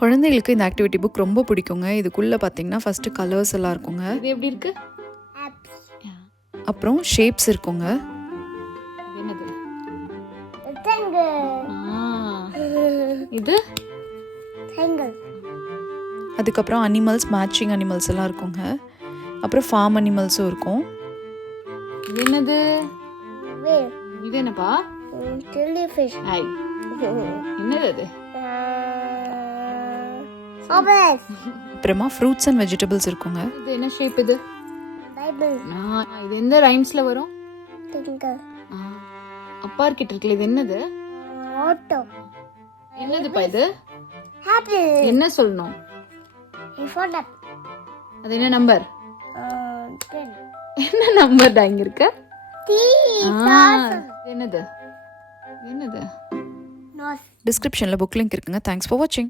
குழந்தைகளுக்கு இந்த activity book ரொம்ப பிடிக்குங்க. இதுக்குள்ளே பார்த்தீங்கன்னா ஃபஸ்ட்டு கலர்ஸ் எல்லாம் இருக்குங்க. இது எப்படி இருக்கு? அப்புறம் ஷேப்ஸ் இருக்குங்க. என்னது? இது அதுக்கப்புறம் அனிமல்ஸ், மேட்சிங் அனிமல்ஸ் எல்லாம் இருக்குங்க. அப்புறம் ஃபார்ம் அனிமல்ஸும் இருக்கும். இது என்னது? இது என்னப்பா? ஹாய். என்னது அது? அப்புறமா ஃப்ரூட்ஸ் அண்ட் வெஜிடபிள்ஸ் இருக்குங்க. இது என்ன ஷேப் இது? இது எந்த ரைம்ஸ்ல வரும்? அப்பா கிட்ட இருக்குல்ல, இது என்னது? என்னதுப்பா இது? என்ன சொல்லணும்? அது என்ன நம்பர்? என்ன நம்பர் தான் இங்க இருக்கு? என்னது? என்னது? டிஸ்கிரிப்ஷனில் புக் லிங்க் இருக்குங்க. தேங்க்ஸ் ஃபார் வாட்சிங்.